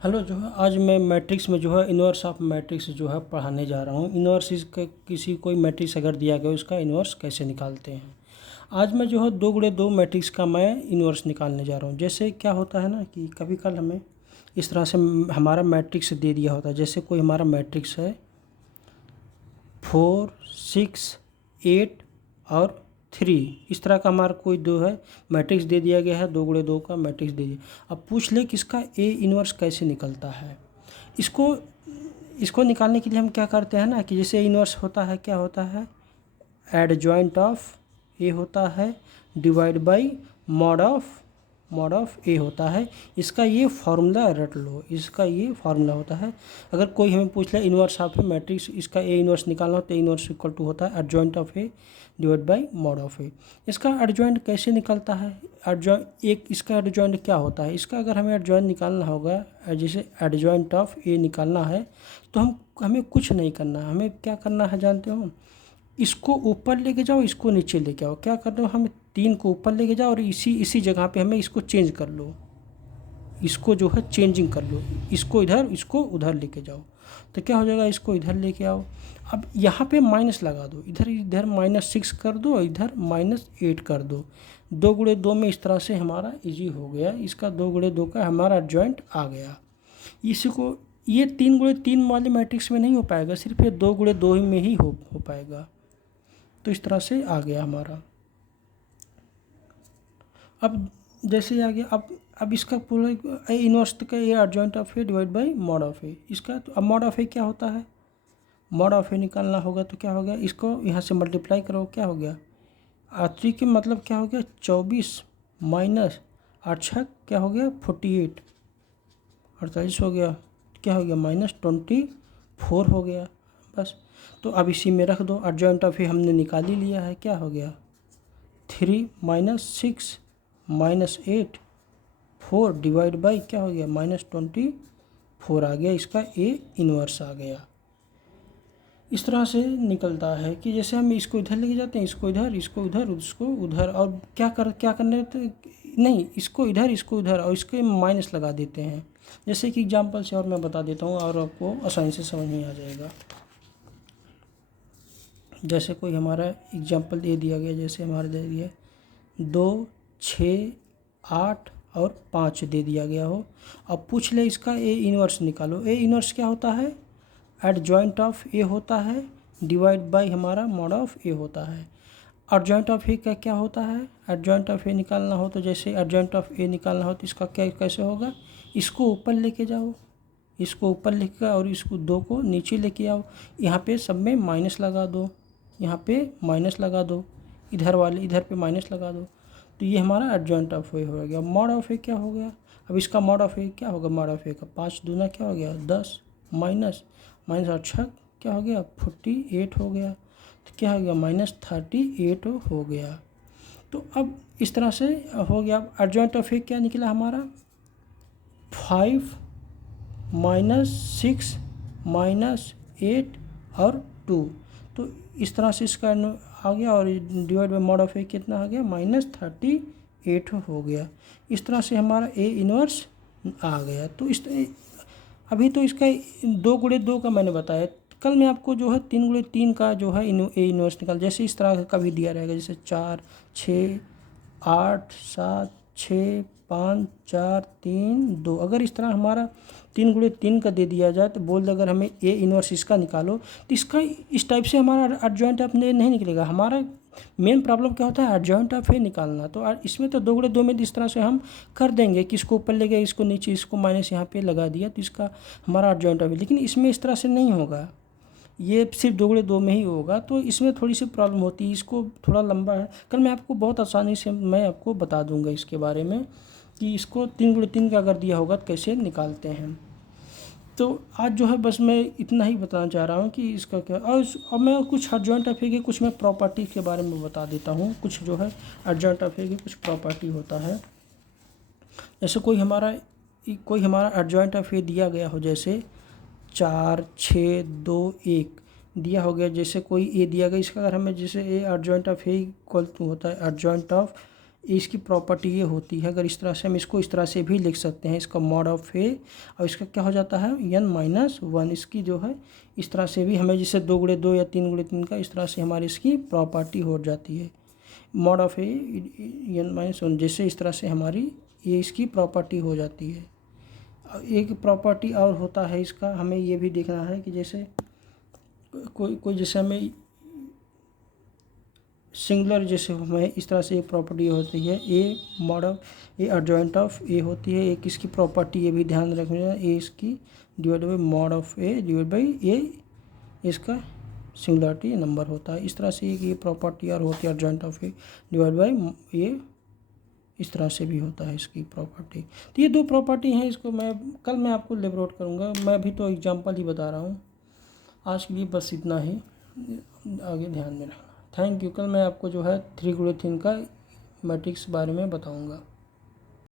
Hello, जो है आज मैं मैट्रिक्स में जो है इन्वर्स ऑफ मैट्रिक्स जो है पढ़ाने जा रहा हूँ। इन्वर्स इसका किसी कोई मैट्रिक्स अगर दिया गया उसका इन्वर्स कैसे निकालते हैं। आज मैं जो है 2 × 2 मैट्रिक्स का मैं इन्वर्स निकालने जा रहा हूँ। जैसे क्या होता है ना कि कभी कल हमें इस तरह से हमारा मैट्रिक्स दे दिया होता है। जैसे कोई हमारा मैट्रिक्स है 4, 6, 8 और 3, इस तरह का हमारा कोई दो है मैट्रिक्स दे दिया गया है। 2 × 2 का मैट्रिक्स दे दिया। अब पूछ ले कि इसका ए इन्वर्स कैसे निकलता है। इसको इसको निकालने के लिए हम क्या करते हैं ना कि जैसे इन्वर्स होता है, क्या होता है, एडजॉइंट ऑफ ए होता है डिवाइड बाई मॉड ऑफ ए होता है। इसका ये फार्मूला रट लो, इसका ये फार्मूला होता है। अगर कोई हमें पूछ ले इन्वर्स ऑफ ए मैट्रिक्स, इसका ए इन्वर्स निकालना हो तो ए इन्वर्स इक्वल टू होता है adjoint of A divide by mod of A. इसका एडजॉइंट कैसे निकलता है, इसका एडजॉइंट क्या होता है। इसका अगर हमें एडजॉइंट निकालना होगा, जैसे एडजॉइंट ऑफ ए निकालना है तो हमें कुछ नहीं करना, हमें क्या करना है जानते हो, इसको ऊपर लेके जाओ, इसको नीचे लेके आओ। क्या कर दो, हमें 3 को ऊपर लेके जाओ और इसी जगह पे हमें इसको चेंज कर लो, इसको जो है चेंजिंग कर लो, इसको इधर इसको उधर लेके जाओ। तो क्या हो जाएगा, इसको इधर लेके आओ। अब यहाँ पे माइनस लगा दो, इधर -6 कर दो, इधर -8 कर दो। 2 × 2 में इस तरह से हमारा इजी हो गया। इसका 2 × 2 का हमारा जॉइंट आ गया। इसको ये 3 × 3 वाले मैट्रिक्स में नहीं हो पाएगा, सिर्फ ये 2 × 2 में ही हो पाएगा। तो इस तरह से आ गया हमारा। अब जैसे आ गया, अब इसका पूरा ए इन्वर्स का ये adjoint of A divide by mod of A. इसका तो अब मॉड ऑफ ए क्या होता है, मॉड ऑफ ए निकालना होगा तो क्या हो गया, इसको यहाँ से मल्टीप्लाई करो, क्या हो गया 3 के मतलब क्या हो गया 24 माइनस 8 क्या हो गया 48, 48 हो गया, क्या हो गया -24 हो गया बस। तो अब इसी में रख दो, एडजॉइंट ऑफ ए हमने निकाल ही लिया है। क्या हो गया 3 - 6 - 8 4 डिवाइड बाई क्या हो गया -24 आ गया। इसका ए इन्वर्स आ गया। इस तरह से निकलता है कि जैसे हम इसको इधर लेके जाते हैं, इसको इधर, इसको उधर, उसको उधर, और क्या करने नहीं, इसको इधर और इसके माइनस लगा देते हैं। जैसे कि एग्जांपल से और मैं बता देता हूँ और आपको आसानी से समझ में आ जाएगा। जैसे कोई हमारा एग्जांपल दे दिया गया, जैसे हमारे दे दिया 2, 6, 8 और 5 दे दिया गया हो। अब पूछ ले इसका ए इन्वर्स निकालो। ए इन्वर्स क्या होता है, एडजॉइंट ऑफ ए होता है डिवाइड बाई हमारा मॉड ऑफ ए होता है। एडजॉइंट ऑफ ए का क्या होता है, एडजॉइंट ऑफ ए निकालना हो तो जैसे एडजॉइंट ऑफ ए निकालना हो तो इसका क्या कैसे होगा, इसको ऊपर लेके जाओ, इसको ऊपर लेके और इसको 2 को नीचे लेके आओ। यहाँ पे सब में माइनस लगा दो, यहाँ पे माइनस लगा दो, इधर पे माइनस लगा दो। तो ये हमारा एडजॉइंट ऑफ ए हो गया। मॉड ऑफ ए क्या हो गया, अब इसका मॉड ऑफ ए क्या होगा, मॉड ऑफ ए का 5 दूना क्या हो गया 10 माइनस 8 क्या हो गया 48 हो गया। तो क्या हो गया -38 हो गया। तो अब इस तरह से हो गया। एडजॉइंट ऑफ ए क्या निकला हमारा 5 -6 -8 और 2। तो इस तरह से इसका आ गया और डिवाइड बाई मॉड ऑफ ए कितना आ गया -38 हो गया। इस तरह से हमारा ए इन्वर्स आ गया। तो अभी तो इसका 2 × 2 का मैंने बताया। कल मैं आपको जो है 3 × 3 का जो है ए इन्वर्स निकाल, जैसे इस तरह का भी दिया रहेगा, जैसे 4, 6, 8, 7, 6, 5, 4, 3, 2। अगर इस तरह हमारा 3 × 3 का दे दिया जाए तो बोल दे अगर हमें ए इन्वर्स इसका निकालो, तो इसका इस टाइप से हमारा एडजॉइंट ऑफ ए नहीं निकलेगा। हमारा मेन प्रॉब्लम क्या होता है, एडजॉइंट ऑफ ए निकालना। तो इसमें तो 2 × 2 में इस तरह से हम कर देंगे कि इसको ऊपर ले गए, इसको नीचे, इसको माइनस यहाँ पे लगा दिया, तो इसका हमारा एडजॉइंट ऑफ ए। लेकिन इसमें इस तरह से नहीं होगा, ये सिर्फ 2 × 2 में ही होगा। तो इसमें थोड़ी सी प्रॉब्लम होती है, इसको थोड़ा लंबा है। कल मैं आपको बहुत आसानी से मैं आपको बता दूंगा इसके बारे में कि इसको 3 × 3 का अगर दिया होगा तो कैसे निकालते हैं। तो आज जो है बस मैं इतना ही बताना चाह रहा हूँ कि इसका क्या। और अब मैं कुछ एडजॉइंट ऑफ ए के कुछ मैं प्रॉपर्टी के बारे में बता देता हूँ। कुछ जो है एडजॉइंट ऑफ ए की कुछ प्रॉपर्टी होता है। जैसे कोई हमारा एडजॉइंट ऑफ ए दिया गया हो, जैसे 4, 6, 2, 1 दिया हो गया। जैसे कोई ए दिया गया, इसका अगर हमें जैसे A adjoint of A equal to होता है एडजॉइंट ऑफ इसकी प्रॉपर्टी ये होती है। अगर इस तरह से हम इसको इस तरह से भी लिख सकते हैं, इसका मॉड ऑफ ए, और इसका क्या हो जाता है n-1। इसकी जो है इस तरह से भी हमें जैसे 2 × 2 या 3 × 3 का इस तरह से हमारी इसकी प्रॉपर्टी हो जाती है। मॉड ऑफ ए n-1 जैसे इस तरह से हमारी ये इसकी प्रॉपर्टी हो जाती है। एक प्रॉपर्टी और होता है इसका, हमें ये भी देखना है कि जैसे कोई जैसे हमें सिंगुलर जैसे हमें इस तरह से एक प्रॉपर्टी होती है A mod of A adjoint of A होती है। एक इसकी प्रॉपर्टी ये भी ध्यान रखना, ए इसकी divide by mod of A divide by A इसका सिंगुलरिटी नंबर होता है। इस तरह से एक ये प्रॉपर्टी और होती है adjoint of A divide by A, इस तरह से भी होता है इसकी प्रॉपर्टी। तो ये 2 प्रॉपर्टी हैं, इसको मैं आपको लिबरेट करूँगा। मैं अभी तो एग्जांपल ही बता रहा हूँ। आज के लिए बस इतना ही, आगे ध्यान में रखना। Thank you. कल मैं आपको जो है 3 × 3 का मैट्रिक्स बारे में बताऊँगा।